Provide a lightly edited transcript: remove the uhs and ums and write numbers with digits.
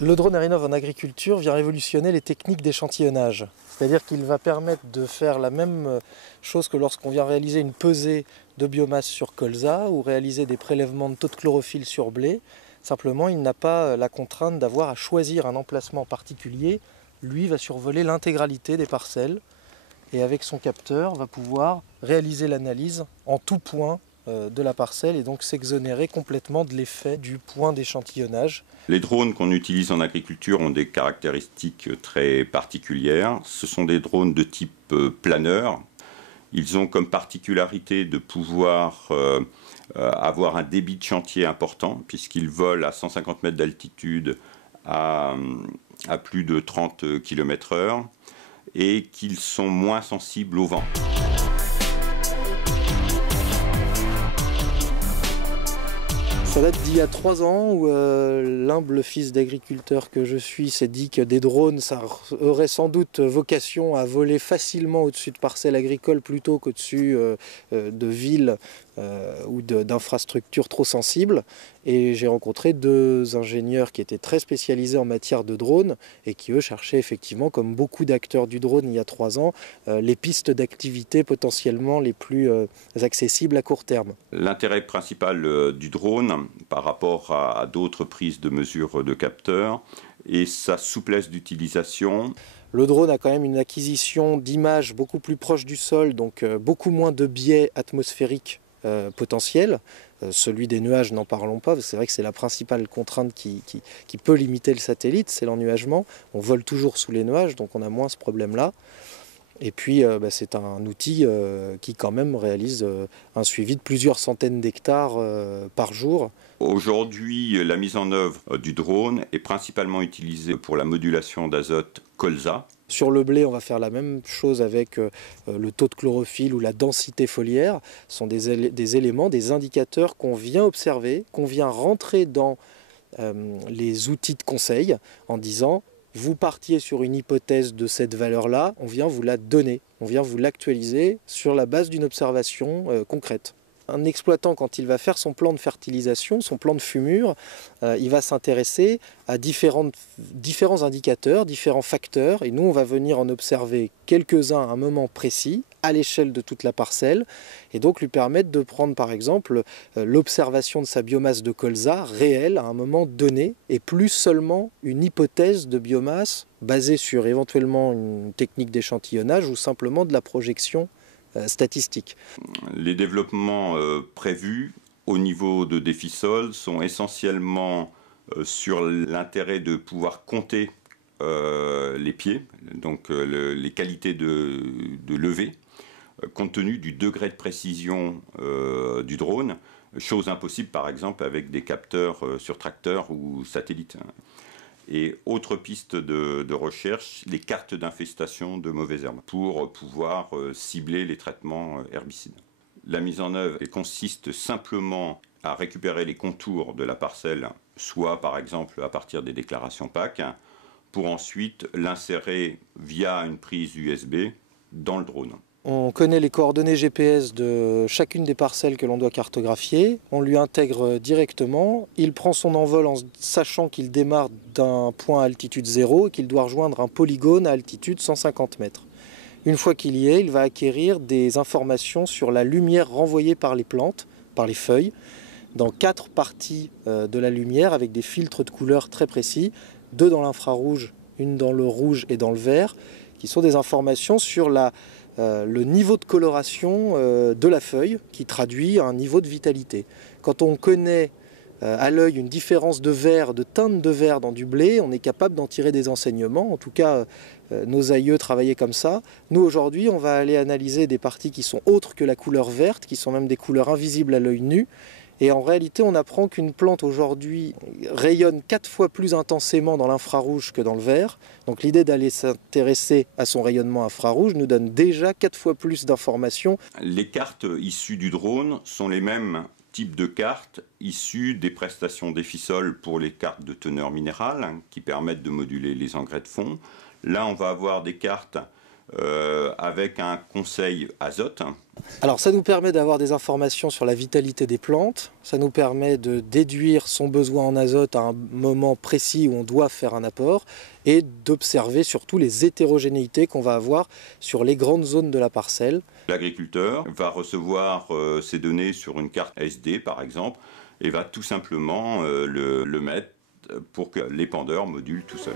Le drone Arinov en agriculture vient révolutionner les techniques d'échantillonnage. C'est-à-dire qu'il va permettre de faire la même chose que lorsqu'on vient réaliser une pesée de biomasse sur colza ou réaliser des prélèvements de taux de chlorophylle sur blé. Simplement, il n'a pas la contrainte d'avoir à choisir un emplacement particulier. Lui va survoler l'intégralité des parcelles et avec son capteur va pouvoir réaliser l'analyse en tout point de la parcelle et donc s'exonérer complètement de l'effet du point d'échantillonnage. Les drones qu'on utilise en agriculture ont des caractéristiques très particulières. Ce sont des drones de type planeur. Ils ont comme particularité de pouvoir avoir un débit de chantier important puisqu'ils volent à 150 mètres d'altitude à plus de 30 km/h et qu'ils sont moins sensibles au vent. Ça date d'il y a 3 ans où l'humble fils d'agriculteur que je suis s'est dit que des drones, ça aurait sans doute vocation à voler facilement au-dessus de parcelles agricoles plutôt qu'au-dessus de villes ou d'infrastructures trop sensibles. Et j'ai rencontré 2 ingénieurs qui étaient très spécialisés en matière de drones et qui eux cherchaient effectivement, comme beaucoup d'acteurs du drone il y a 3 ans, les pistes d'activité potentiellement les plus accessibles à court terme. L'intérêt principal du drone par rapport à d'autres prises de mesures de capteurs est sa souplesse d'utilisation. Le drone a quand même une acquisition d'images beaucoup plus proche du sol, donc beaucoup moins de biais atmosphériques potentiels. Celui des nuages, n'en parlons pas, c'est vrai que c'est la principale contrainte qui peut limiter le satellite, c'est l'ennuagement. On vole toujours sous les nuages, donc on a moins ce problème-là. Et puis c'est un outil qui quand même réalise un suivi de plusieurs centaines d'hectares par jour. Aujourd'hui, la mise en œuvre du drone est principalement utilisée pour la modulation d'azote colza. Sur le blé, on va faire la même chose avec le taux de chlorophylle ou la densité foliaire. Ce sont des éléments, des indicateurs qu'on vient observer, qu'on vient rentrer dans les outils de conseil en disant vous partiez sur une hypothèse de cette valeur-là, on vient vous la donner, on vient vous l'actualiser sur la base d'une observation concrète. Un exploitant, quand il va faire son plan de fertilisation, son plan de fumure, il va s'intéresser à différents indicateurs, différents facteurs, et nous on va venir en observer quelques-uns à un moment précis, à l'échelle de toute la parcelle, et donc lui permettre de prendre par exemple l'observation de sa biomasse de colza réelle à un moment donné, et plus seulement une hypothèse de biomasse basée sur éventuellement une technique d'échantillonnage ou simplement de la projection statistique. Les développements prévus au niveau de Defisol sont essentiellement sur l'intérêt de pouvoir compter les pieds, donc les qualités de levée, compte tenu du degré de précision du drone, chose impossible par exemple avec des capteurs sur tracteur ou satellite. Et autre piste de recherche, les cartes d'infestation de mauvaises herbes pour pouvoir cibler les traitements herbicides. La mise en œuvre consiste simplement à récupérer les contours de la parcelle, soit par exemple à partir des déclarations PAC, pour ensuite l'insérer via une prise USB dans le drone. On connaît les coordonnées GPS de chacune des parcelles que l'on doit cartographier, on lui intègre directement, il prend son envol en sachant qu'il démarre d'un point à altitude 0 et qu'il doit rejoindre un polygone à altitude 150 mètres. Une fois qu'il y est, il va acquérir des informations sur la lumière renvoyée par les plantes, par les feuilles, dans 4 parties de la lumière avec des filtres de couleurs très précis, 2 dans l'infrarouge, une dans le rouge et dans le vert, qui sont des informations sur le niveau de coloration de la feuille qui traduit un niveau de vitalité. Quand on connaît à l'œil une différence de vert, de teinte de vert dans du blé, on est capable d'en tirer des enseignements. En tout cas, nos aïeux travaillaient comme ça. Nous, aujourd'hui, on va aller analyser des parties qui sont autres que la couleur verte, qui sont même des couleurs invisibles à l'œil nu. Et en réalité, on apprend qu'une plante aujourd'hui rayonne 4 fois plus intensément dans l'infrarouge que dans le vert. Donc l'idée d'aller s'intéresser à son rayonnement infrarouge nous donne déjà 4 fois plus d'informations. Les cartes issues du drone sont les mêmes types de cartes issues des prestations Defisol pour les cartes de teneur minérale qui permettent de moduler les engrais de fond. Là, on va avoir des cartes avec un conseil azote. Alors ça nous permet d'avoir des informations sur la vitalité des plantes, ça nous permet de déduire son besoin en azote à un moment précis où on doit faire un apport et d'observer surtout les hétérogénéités qu'on va avoir sur les grandes zones de la parcelle. L'agriculteur va recevoir ces données sur une carte SD par exemple et va tout simplement le mettre pour que l'épandeur module tout seul.